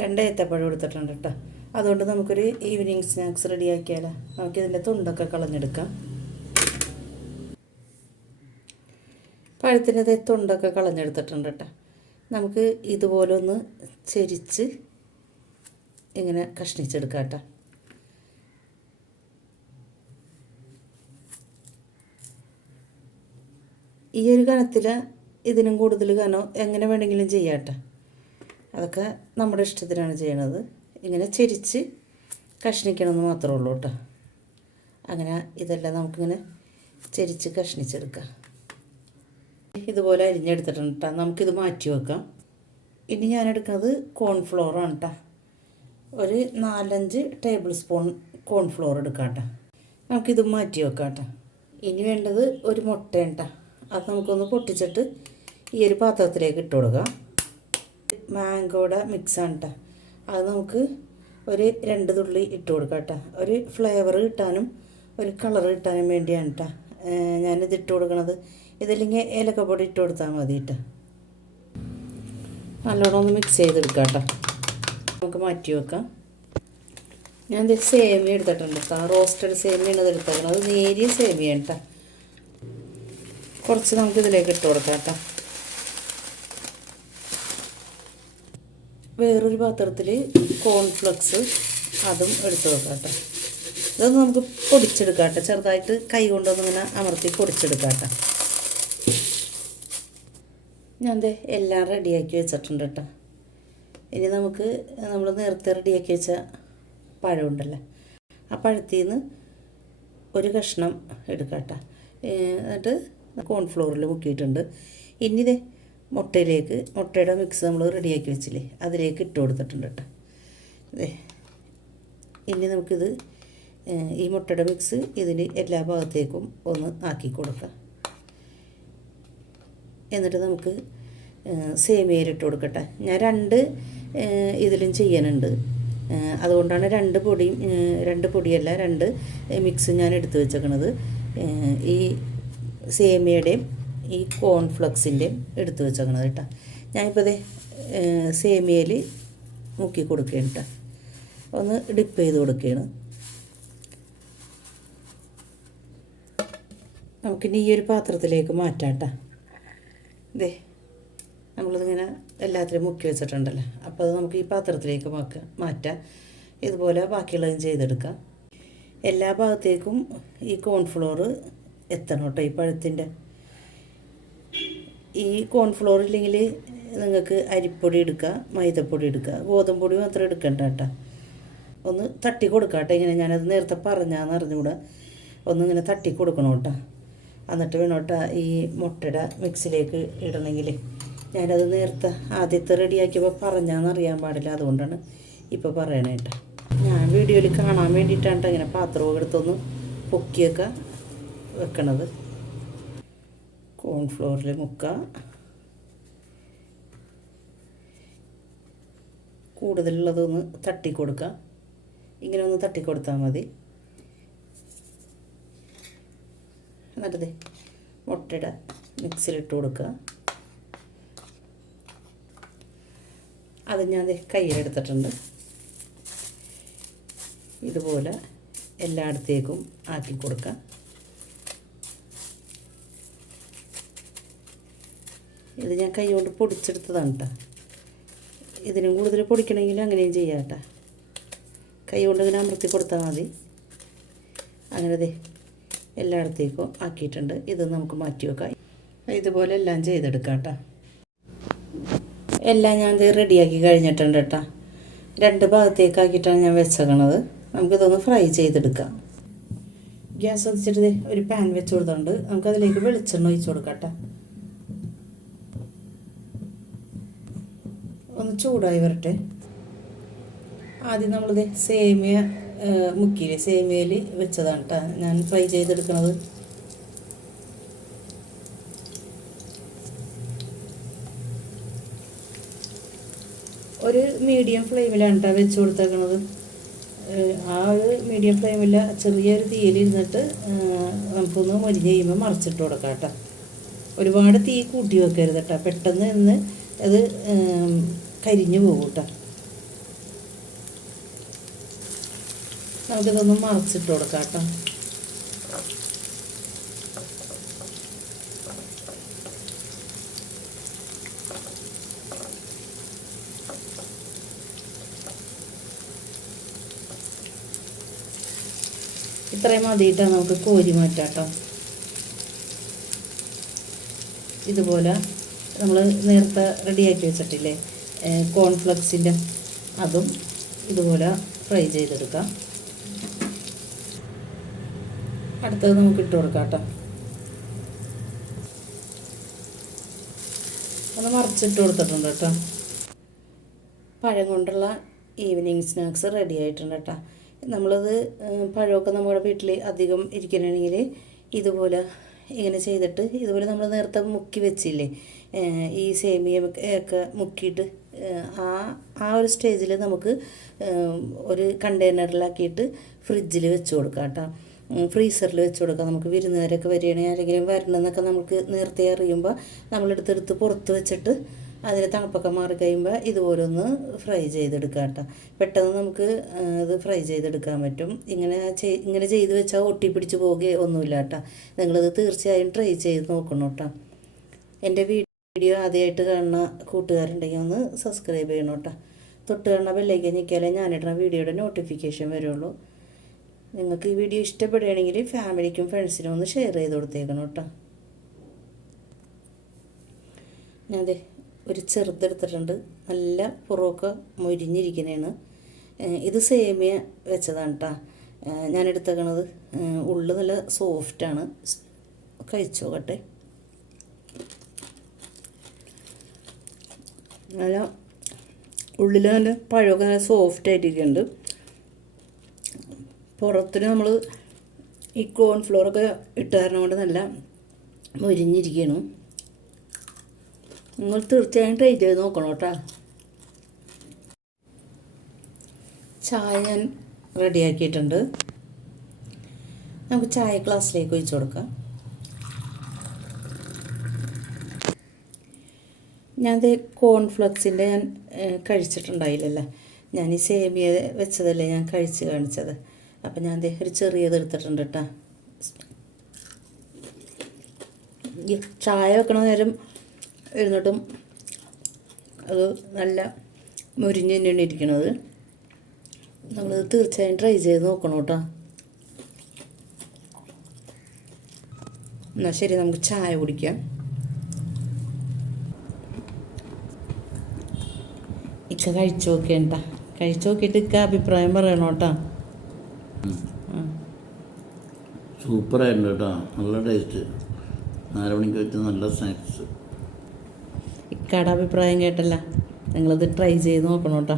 2 ഏത്തപ്പഴം എടുത്തിട്ടുണ്ട് കേട്ടോ. അതുകൊണ്ട് നമുക്കൊരു ഈവനിങ് സ്നാക്സ് റെഡിയാക്കിയാലോ. നമുക്കിതിൻ്റെ തൊണ്ടൊക്കെ കളഞ്ഞെടുക്കാം. പഴത്തിൻ്റെ തൊണ്ടൊക്കെ കളഞ്ഞെടുത്തിട്ടുണ്ട് കേട്ടോ. നമുക്ക് ഇതുപോലെ ഒന്ന് ചെരിച്ച് ഇങ്ങനെ കഷ്ണിച്ചെടുക്കാം കേട്ടോ. ഈ ഒരു കനത്തിൽ ഇതിനും കൂടുതൽ കനം എങ്ങനെ വേണമെങ്കിലും ചെയ്യാം കേട്ടോ. അതൊക്കെ നമ്മുടെ ഇഷ്ടത്തിനാണ് ചെയ്യണത്. ഇങ്ങനെ ചെരിച്ച് കഷ്ണിക്കണമെന്ന് മാത്രമേ ഉള്ളൂ കേട്ടോ. അങ്ങനെ ഇതെല്ലാം നമുക്കിങ്ങനെ ചെരിച്ച് കഷ്ണിച്ചെടുക്കാം. ഇതുപോലെ അരിഞ്ഞെടുത്തിട്ടുണ്ട് കേട്ടോ. നമുക്കിത് മാറ്റി വെക്കാം. ഇനി ഞാൻ എടുക്കുന്നത് കോൺഫ്ലോറാണ് കേട്ടോ. ഒരു 4-5 ടേബിൾ സ്പൂൺ കോൺഫ്ലോർ എടുക്കാം കേട്ടോ. നമുക്കിത് മാറ്റി വെക്കാം കേട്ടോ. ഇനി വേണ്ടത് ഒരു മുട്ടയാണ് കേട്ടോ. അത് നമുക്കൊന്ന് പൊട്ടിച്ചിട്ട് ഈ ഒരു പാത്രത്തിലേക്ക് ഇട്ട് കൊടുക്കാം. മാംഗോയുടെ മിക്സാണ് കേട്ടോ. അത് നമുക്ക് ഒരു 2 തുള്ളി ഇട്ട് കൊടുക്കാം കേട്ടോ. ഒരു ഫ്ലേവർ കിട്ടാനും ഒരു കളർ കിട്ടാനും വേണ്ടിയാണ് കേട്ടോ ഞാനിത് ഇട്ട് കൊടുക്കണത്. ഇതില്ലെങ്കിൽ ഏലക്കപ്പൊടി ഇട്ട് കൊടുത്താൽ മതി കേട്ടോ. നല്ലോണം ഒന്ന് മിക്സ് ചെയ്തെടുക്കാം കേട്ടോ. നമുക്ക് മാറ്റി വെക്കാം. ഞാൻ ഇത് സേമിയ എടുത്തിട്ടുണ്ട് കേട്ടോ. റോസ്റ്റഡ് സേമിയാണ് ഇത് എടുത്തേക്കുന്നത്. അത് നേരിയ സേമിയാണ് കേട്ടോ. കുറച്ച് നമുക്കിതിലേക്ക് ഇട്ട് കൊടുക്കാം കേട്ടോ. വേറൊരു പാത്രത്തിൽ കോൺഫ്ലെക്സ് അതും എടുത്ത് വെക്കാം കേട്ടോ. ഇതൊന്ന് നമുക്ക് പൊടിച്ചെടുക്കാം കേട്ടോ. ചെറുതായിട്ട് കൈ കൊണ്ടൊന്നിങ്ങനെ അമർത്തി പൊടിച്ചെടുക്കാം കേട്ടോ. ഞാൻ ദേ എല്ലാം റെഡിയാക്കി വെച്ചിട്ടുണ്ട് കേട്ടോ. ഇനി നമുക്ക് നമ്മൾ നേരത്തെ റെഡിയാക്കി വെച്ച പഴമുണ്ടല്ലോ, ആ പഴത്തിൽ നിന്ന് ഒരു കഷ്ണം എടുക്കാം കേട്ടോ. എന്നിട്ട് കോൺഫ്ലോറിൽ മുക്കിയിട്ടുണ്ട്. ഇനി ഇതേ മുട്ടയുടെ മിക്സ് നമ്മൾ റെഡിയാക്കി വെച്ചില്ലേ, അതിലേക്ക് ഇട്ട് കൊടുത്തിട്ടുണ്ട് കേട്ടോ. അതെ, ഇനി നമുക്കിത് ഈ മുട്ടയുടെ മിക്സ് ഇതിന് എല്ലാ ഭാഗത്തേക്കും ഒന്ന് ആക്കി കൊടുക്കാം. എന്നിട്ട് നമുക്ക് സേമിയയിലിട്ട് കൊടുക്കട്ടെ. ഞാൻ 2 ഇതിലും ചെയ്യാനുണ്ട്. അതുകൊണ്ടാണ് 2 പൊടിയല്ല 2 മിക്സ് ഞാൻ എടുത്ത് വെച്ചേക്കണത്. ഈ സേമിയയുടെയും ഈ കോൺഫ്ലെക്സിൻ്റെയും എടുത്ത് വെച്ചേക്കണത് കേട്ടോ. ഞാനിപ്പോൾ ഇതേ സേമിയയിൽ മുക്കി കൊടുക്കുകയാണ് കേട്ടോ. ഒന്ന് ഡിപ്പ് ചെയ്ത് കൊടുക്കുകയാണ്. നമുക്കിനി ഈ ഒരു പാത്രത്തിലേക്ക് മാറ്റാം കേട്ടോ. ഇതേ നമ്മളിതിങ്ങനെ എല്ലാത്തിലും മുക്കി വെച്ചിട്ടുണ്ടല്ലോ. അപ്പോൾ അത് നമുക്ക് ഈ പാത്രത്തിലേക്ക് മാറ്റാം. ഇതുപോലെ ബാക്കിയുള്ളതും ചെയ്തെടുക്കാം. എല്ലാ ഭാഗത്തേക്കും ഈ കോൺഫ്ലോർ എത്തണം കേട്ടോ. ഈ പഴത്തിൻ്റെ ഈ കോൺഫ്ലോർ ഇല്ലെങ്കിൽ നിങ്ങൾക്ക് അരിപ്പൊടി എടുക്കുക, മൈദപ്പൊടി എടുക്കുക, ഗോതമ്പൊടി മാത്രം എടുക്കണ്ട കേട്ടോ. ഒന്ന് തട്ടി കൊടുക്കാം കേട്ടോ. ഇങ്ങനെ ഞാനത് നേരത്തെ പറഞ്ഞാന്ന് അറിഞ്ഞുകൂടാ. ഒന്നിങ്ങനെ തട്ടി കൊടുക്കണം കേട്ടോ. എന്നിട്ട് വേണം കേട്ടോ ഈ മുട്ടയുടെ മിക്സിലേക്ക് ഇടണമെങ്കിൽ. ഞാനത് നേരത്തെ ആദ്യത്തെ റെഡിയാക്കിയപ്പോൾ പറഞ്ഞാന്നറിയാൻ പാടില്ല. അതുകൊണ്ടാണ് ഇപ്പോൾ പറയണേ കേട്ടോ. ഞാൻ വീഡിയോയിൽ കാണാൻ വേണ്ടിയിട്ടാണ് ഇങ്ങനെ പാത്രമൊക്കെ എടുത്തൊന്ന് പൊക്കിയൊക്കെ വെക്കണത്. കോൺഫ്ലോറിൽ മുക്കുക. കൂടുതലുള്ളതൊന്ന് തട്ടി കൊടുക്കുക. ഇങ്ങനെ ഒന്ന് തട്ടി കൊടുത്താൽ മതി. എന്നിട്ട് മുട്ടയുടെ മിക്സിലിട്ട് കൊടുക്കുക. അത് ഞാൻ കയ്യിലെടുത്തിട്ടുണ്ട്. ഇതുപോലെ എല്ലായിടത്തേക്കും ആക്കി കൊടുക്കുക. ഇത് ഞാൻ കൈ കൊണ്ട് പൊടിച്ചെടുത്തതാണ് കേട്ടോ. ഇതിനും കൂടുതൽ പൊടിക്കണമെങ്കിൽ അങ്ങനെയും ചെയ്യാം കേട്ടോ. കൈ കൊണ്ട് ഇങ്ങനെ അമർത്തി കൊടുത്താൽ മതി. അങ്ങനെ എല്ലായിടത്തേക്കും ആക്കിയിട്ടുണ്ട്. ഇത് നമുക്ക് മാറ്റി വെക്കാം. ഇതുപോലെ എല്ലാം ചെയ്തെടുക്കാം കേട്ടോ. എല്ലാം ഞാൻ റെഡിയാക്കി കഴിഞ്ഞിട്ടുണ്ട് കേട്ടോ. 2 ഭാഗത്തേക്കാക്കിയിട്ടാണ് ഞാൻ വെച്ചേക്കണത്. നമുക്കിതൊന്ന് ഫ്രൈ ചെയ്തെടുക്കാം. ഗ്യാസ് കത്തിച്ചിട്ട് ഒരു പാൻ വെച്ച് കൊടുത്തിട്ടുണ്ട്. നമുക്കതിലേക്ക് വെളിച്ചെണ്ണ ഒഴിച്ച് കൊടുക്കാം കേട്ടോ. ഒന്ന് ചൂടായി വരട്ടെ. ആദ്യം നമ്മളിത് സേമിയ മുക്കിയില്ലേ, സേമിയയിൽ വെച്ചതാണ് കേട്ടോ ഞാൻ ഫ്രൈ ചെയ്തെടുക്കുന്നത്. ഒരു മീഡിയം ഫ്ലെയിമിലാണ് കേട്ടോ വെച്ച് കൊടുത്തേക്കണത്. ആ ഒരു മീഡിയം ഫ്ലെയിമിൽ ചെറിയൊരു തീയിലിരുന്നിട്ട് നമുക്കൊന്ന് മൊരിഞ്ഞ് കഴിയുമ്പോൾ മറിച്ചിട്ട് കൊടുക്കാം കേട്ടോ. ഒരുപാട് തീ കൂട്ടി വെക്കരുത് കേട്ടോ. പെട്ടെന്ന് നിന്ന് അത് കരിഞ്ഞു പോകും കേട്ടോ. നമുക്കിതൊന്ന് മറച്ചിട്ട് കൊടുക്കാം കേട്ടോ. ഇത്രയും മതിയിട്ടാണ് നമുക്ക് കോരി മാറ്റാം കേട്ടോ. ഇതുപോലെ നമ്മൾ നേരത്തെ റെഡിയാക്കി വെച്ചിട്ടില്ലേ കോൺഫ്ലെക്സിൻ്റെ, അതും ഇതുപോലെ ഫ്രൈ ചെയ്തെടുക്കാം. അടുത്തത് നമുക്ക് ഇട്ട് കൊടുക്കാം കേട്ടോ. ഒന്ന് മറിച്ചിട്ട് കൊടുത്തിട്ടുണ്ട് കേട്ടോ. പഴം കൊണ്ടുള്ള ഈവനിങ് സ്നാക്സ് റെഡി ആയിട്ടുണ്ട് കേട്ടോ. നമ്മളത് പഴമൊക്കെ നമ്മുടെ വീട്ടിൽ അധികം ഇരിക്കണമെങ്കിൽ ഇതുപോലെ ഇങ്ങനെ ചെയ്തിട്ട് ഇതുപോലെ നമ്മൾ നേരത്തെ മുക്കി വെച്ചില്ലേ ഈ സേമിയ ഒക്കെ മുക്കിയിട്ട് ആ ഒരു സ്റ്റേജിൽ നമുക്ക് ഒരു കണ്ടെയ്നറിലാക്കിയിട്ട് ഫ്രിഡ്ജിൽ വെച്ച് കൊടുക്കാം കേട്ടോ. ഫ്രീസറിൽ വെച്ച് കൊടുക്കാം. നമുക്ക് വിരുന്നുകാരൊക്കെ വരികയാണെങ്കിൽ ആരെങ്കിലും വരണമെന്നൊക്കെ നമുക്ക് നേരത്തെ അറിയുമ്പോൾ നമ്മളെടുത്തെടുത്ത് പുറത്ത് വെച്ചിട്ട് അതിന് തണുപ്പൊക്കെ മാറി കഴിയുമ്പോൾ ഇതുപോലെ ഒന്ന് ഫ്രൈ ചെയ്തെടുക്കാം കേട്ടോ. പെട്ടെന്ന് നമുക്ക് ഇത് ഫ്രൈ ചെയ്തെടുക്കാൻ പറ്റും. ഇങ്ങനെ ചെയ്ത് വെച്ചാൽ ഒട്ടിപ്പിടിച്ച് പോകുകയോ ഒന്നുമില്ല കേട്ടോ. നിങ്ങളിത് തീർച്ചയായും ട്രൈ ചെയ്ത് നോക്കണം കേട്ടോ. എൻ്റെ വീഡിയോ ആദ്യമായിട്ട് കാണുന്ന കൂട്ടുകാരുണ്ടെങ്കിൽ ഒന്ന് സബ്സ്ക്രൈബ് ചെയ്യണം കേട്ടോ. തൊട്ട് കാണുന്ന ബെല്ലൈക്കൻ ഞെക്കിയാലേ ഞാനിടുന്ന വീഡിയോയുടെ നോട്ടിഫിക്കേഷൻ വരുള്ളൂ. നിങ്ങൾക്ക് ഈ വീഡിയോ ഇഷ്ടപ്പെടുകയാണെങ്കിൽ ഫാമിലിക്കും ഫ്രണ്ട്സിനും ഒന്ന് ഷെയർ ചെയ്ത് കൊടുത്തേക്കണം കേട്ടോ. ഞാൻ ഒരു ചെറുതെടുത്തിട്ടുണ്ട്. നല്ല പുറമൊക്കെ മൊരിഞ്ഞിരിക്കുന്നതാണ്. ഇത് സേമിയ വെച്ചതാണ് കേട്ടോ ഞാനെടുത്തേക്കണത്. ഉള്ളു നല്ല സോഫ്റ്റാണ്. കഴിച്ചു നോക്കട്ടെ. നല്ല ഉള്ളിൽ നല്ല പഴമൊക്കെ നല്ല സോഫ്റ്റായിട്ടിരിക്കുന്നുണ്ട്. പുറത്തിന് നമ്മൾ ഈ കോൺഫ്ലോറൊക്കെ ഇട്ട് കാരണം കൊണ്ട് നല്ല മൊരിഞ്ഞിരിക്കണം. നിങ്ങൾ തീർച്ചയായും ട്രൈ ചെയ്ത് നോക്കണം കേട്ടോ. ചായ ഞാൻ റെഡിയാക്കിയിട്ടുണ്ട്. നമുക്ക് ചായ ഗ്ലാസ്സിലേക്ക് ഒഴിച്ച് കൊടുക്കാം. ഞാനത് കോൺഫ്ലെക്സിൻ്റെ ഞാൻ കഴിച്ചിട്ടുണ്ടായില്ലല്ലോ. ഞാൻ ഈ സേമിയ വെച്ചതല്ലേ ഞാൻ കഴിച്ച് കാണിച്ചത്. അപ്പം ഞാൻ ഒരു ചെറിയത് എടുത്തിട്ടുണ്ട് കേട്ടോ. ചായ വെക്കണ നേരം ഇരുന്നിട്ടും അത് നല്ല മുരിഞ്ഞ് തന്നെയാണ് ഇരിക്കണത്. നമ്മളത് തീർച്ചയായും ട്രൈ ചെയ്ത് നോക്കണം കേട്ടോ. എന്നാൽ ശരി, നമുക്ക് ചായ കുടിക്കാം. ഇക്ക കഴിച്ചു നോക്കേണ്ട, കഴിച്ചു നോക്കിയിട്ട് ഇക്ക അഭിപ്രായം പറയണം കേട്ടോ. സൂപ്പറായിട്ടുണ്ട് കേട്ടോ. നല്ല ടേസ്റ്റ്. 4 മണിക്ക് വെച്ച നല്ല സ്നാക്സ്. ഇക്കയുടെ അഭിപ്രായം കേട്ടല്ല, നിങ്ങളത് ട്രൈ ചെയ്ത് നോക്കണം കേട്ടോ.